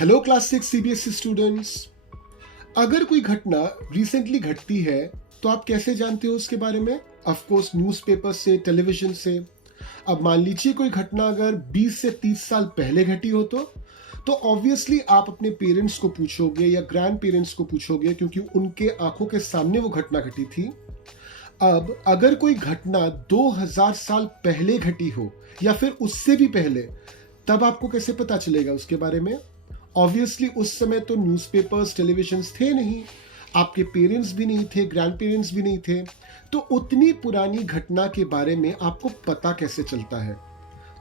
Hello class 6 CBSE students. अगर कोई घटना रिसेंटली घटती है तो आप कैसे जानते हो उसके बारे में? ऑफ कोर्स न्यूज़पेपर से, टेलीविजन से। अब मान लीजिए कोई घटना अगर 20 से 30 साल पहले घटी हो तो ऑब्वियसली आप अपने पेरेंट्स को पूछोगे या ग्रैंड पेरेंट्स को पूछोगे, क्योंकि उनके आंखों के सामने वो घटना घटी थी। अब अगर कोई घटना 2000 साल पहले घटी हो या फिर उससे भी पहले, तब आपको कैसे पता चलेगा उसके बारे में? ऑब्वियसली उस समय तो न्यूज़पेपर्स, टेलीविजन्स थे नहीं, आपके पेरेंट्स भी नहीं थे, ग्रैंड पेरेंट्स भी नहीं थे, तो उतनी पुरानी घटना के बारे में आपको पता कैसे चलता है?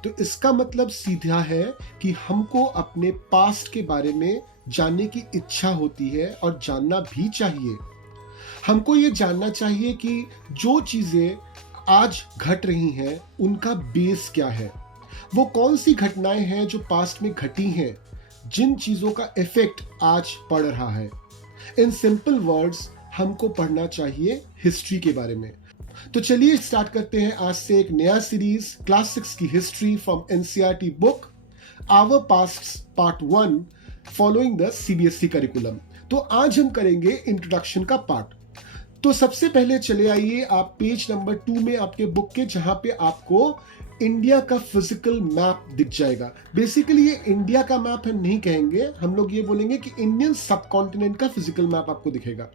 तो इसका मतलब सीधा है कि हमको अपने पास्ट के बारे में जानने की इच्छा होती है और जानना भी चाहिए। हमको ये जानना चाहिए कि जो चीज़ें आज घट रही हैं उनका बेस क्या है, वो कौन सी घटनाएं हैं जो पास्ट में घटी हैं, जिन चीज़ों का इफेक्ट आज पड़ रहा है। इन सिंपल वर्ड्स हमको पढ़ना चाहिए हिस्ट्री के बारे में। तो चलिए स्टार्ट करते हैं आज से एक नया सीरीज, क्लास 6 की history from NCERT book our past part 1 following the CBSE curriculum. तो आज हम करेंगे इंट्रोडक्शन का पार्ट। तो सबसे पहले चले आइए आप पेज नंबर 2 में आपके बुक के, जहां पे आपको इंडिया का फिजिकल मैप दिख जाएगा। बेसिकली ये इंडिया का मैप हम नहीं कहेंगे, हम लोग ये बोलेंगे कि इंडियन सब कॉन्टिनेंट का फिजिकल मैप आपको दिखेगा।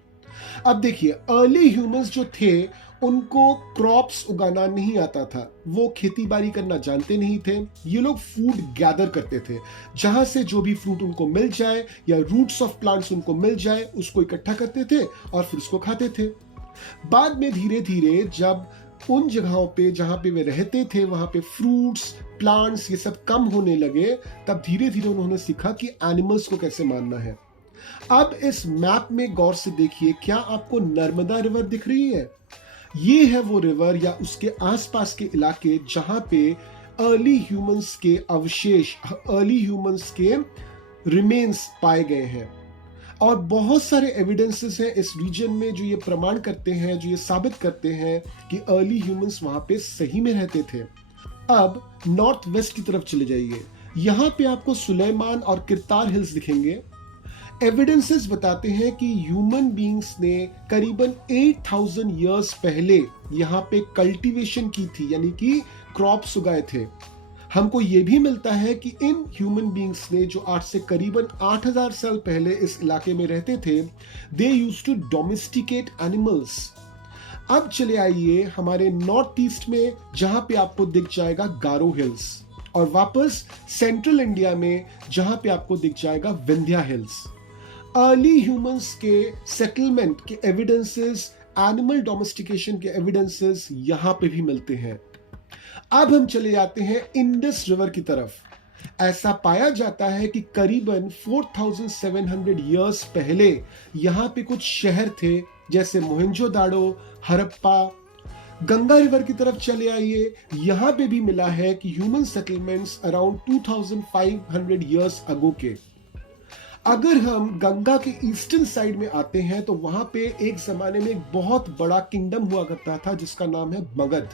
अब देखिए, अर्ली ह्यूमंस जो थे उनको क्रॉप्स उगाना नहीं आता था, वो खेती बाड़ी करना जानते नहीं थे। ये लोग फूड गैदर करते थे, जहां से जो भी फ्रूट उनको मिल जाए या रूट्स ऑफ प्लांट्स उनको मिल जाए उसको इकट्ठा करते थे और फिर उसको खाते थे। बाद में धीरे धीरे जब उन जगहों पे जहां पे वे रहते थे वहां पे फ्रूट्स, प्लांट्स ये सब कम होने लगे, तब धीरे धीरे उन्होंने सीखा कि एनिमल्स को कैसे मारना है। अब इस मैप में गौर से देखिए, क्या आपको नर्मदा रिवर दिख रही है? ये है वो रिवर या उसके आसपास के इलाके जहां पे अर्ली ह्यूमंस के अवशेष, अर्ली ह्यूमंस के रिमेन्स पाए गए हैं। और बहुत सारे एविडेंसेस हैं इस रीजन में जो ये प्रमाण करते हैं, जो ये साबित करते हैं कि अर्ली ह्यूमंस वहां पे सही में रहते थे। अब नॉर्थ वेस्ट की तरफ चले जाइए, यहां पे आपको सुलेमान और किरतार हिल्स दिखेंगे। एविडेंसेस बताते हैं कि ह्यूमन बीइंग्स ने करीबन 8000 इयर्स पहले यहां पे कल्टीवेशन की थी, यानी कि क्रॉप्स उगाए थे। हमको ये भी मिलता है कि इन ह्यूमन बीइंग्स ने जो आज से करीबन 8000 साल पहले इस इलाके में रहते थे, they used to domesticate animals. अब चले आइए हमारे नॉर्थ ईस्ट में, जहां पे आपको दिख जाएगा गारो हिल्स, और वापस सेंट्रल इंडिया में जहां पे आपको दिख जाएगा विंध्या हिल्स। अर्ली ह्यूमंस के सेटलमेंट के एविडेंसेस, एनिमल डोमेस्टिकेशन के एविडेंसेस यहां पे भी मिलते हैं। अब हम चले जाते हैं इंडस रिवर की तरफ। ऐसा पाया जाता है कि करीबन 4700 इयर्स पहले यहां पे कुछ शहर थे, जैसे मोहनजोदाड़ो, हड़प्पा। गंगा रिवर की तरफ चले आइए, यहां पे भी मिला है कि human settlements around 2500 years ago के। अगर हम गंगा के ईस्टर्न साइड में आते हैं तो वहां पे एक जमाने में एक बहुत बड़ा किंगडम हुआ करता था जिसका नाम है मगध।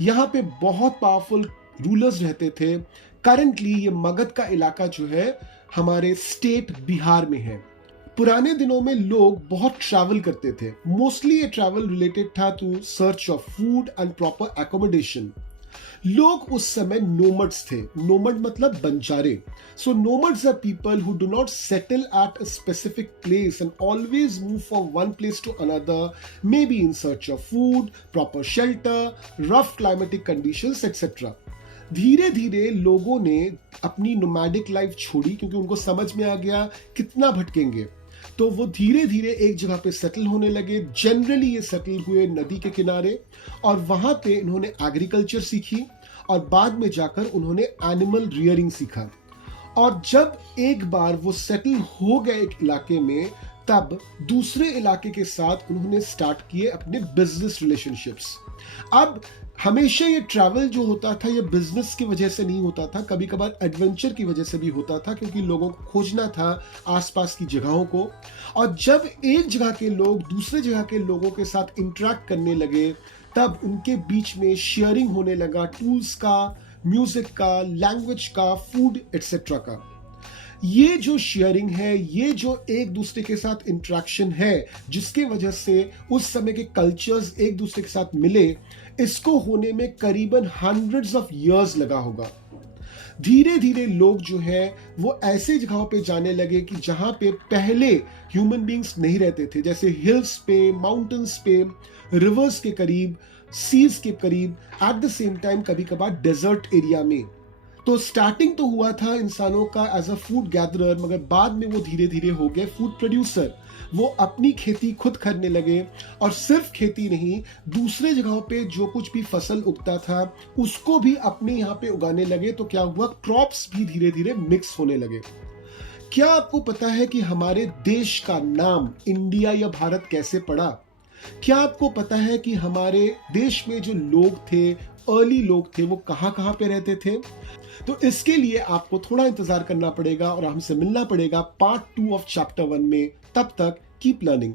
यहाँ पे बहुत पावरफुल रूलर्स रहते थे। करंटली ये मगध का इलाका जो है हमारे स्टेट बिहार में है। पुराने दिनों में लोग बहुत ट्रैवल करते थे। मोस्टली ये ट्रैवल रिलेटेड था to search of food and proper accommodation. लोग उस समय नोमड्स थे। नोमड मतलब बंजारे। So nomads are people who do not settle at a specific place and always move from one place to another, maybe in search of food, proper shelter, rough climatic conditions etcetera. धीरे धीरे लोगों ने अपनी nomadic life छोड़ी, क्योंकि उनको समझ में आ गया कितना भटकेंगे, तो वो धीरे धीरे एक जगह पे सेटल होने लगे। जनरली ये सेटल हुए नदी के किनारे, और वहां पे इन्होंने एग्रीकल्चर सीखी और बाद में जाकर उन्होंने एनिमल रियरिंग सीखा। और जब एक बार वो सेटल हो गए एक इलाके में, तब दूसरे इलाके के साथ उन्होंने स्टार्ट किए अपने बिजनेस रिलेशनशिप्स। अब हमेशा ये ट्रैवल जो होता था ये बिजनेस की वजह से नहीं होता था, कभी कभार एडवेंचर की वजह से भी होता था, क्योंकि लोगों को खोजना था आसपास की जगहों को। और जब एक जगह के लोग दूसरे जगह के लोगों के साथ इंटरेक्ट करने लगे, तब उनके बीच में शेयरिंग होने लगा, टूल्स का, म्यूजिक का, लैंग्वेज का, फूड एक्सेट्रा का। ये जो शेयरिंग है, ये जो एक दूसरे के साथ इंटरेक्शन है, जिसके वजह से उस समय के कल्चर्स एक दूसरे के साथ मिले, इसको होने में करीबन हंड्रेड्स ऑफ इयर्स लगा होगा। धीरे धीरे लोग जो है वो ऐसे जगहों पे जाने लगे कि जहां पे पहले ह्यूमन बींग्स नहीं रहते थे, जैसे हिल्स पे, माउंटेन्स पे, रिवर्स के करीब, सीज के करीब, एट द सेम टाइम कभी कभार डेजर्ट एरिया में। तो स्टार्टिंग तो हुआ था इंसानों का एज अ फूड गैदरर, मगर बाद में वो धीरे धीरे हो गए फूड प्रोड्यूसर। वो अपनी खेती खुद करने लगे, और सिर्फ खेती नहीं, दूसरे जगहों पे जो कुछ भी फसल उगता था उसको भी अपने यहाँ पे उगाने लगे। तो क्या हुआ, क्रॉप्स भी धीरे धीरे मिक्स होने लगे। क्या आपको पता है कि हमारे देश का नाम इंडिया या भारत कैसे पड़ा? क्या आपको पता है कि हमारे देश में जो लोग थे, अर्ली लोग थे, वो कहां कहां पे रहते थे? तो इसके लिए आपको थोड़ा इंतजार करना पड़ेगा और हमसे मिलना पड़ेगा पार्ट 2 ऑफ चैप्टर 1 में। तब तक कीप लर्निंग।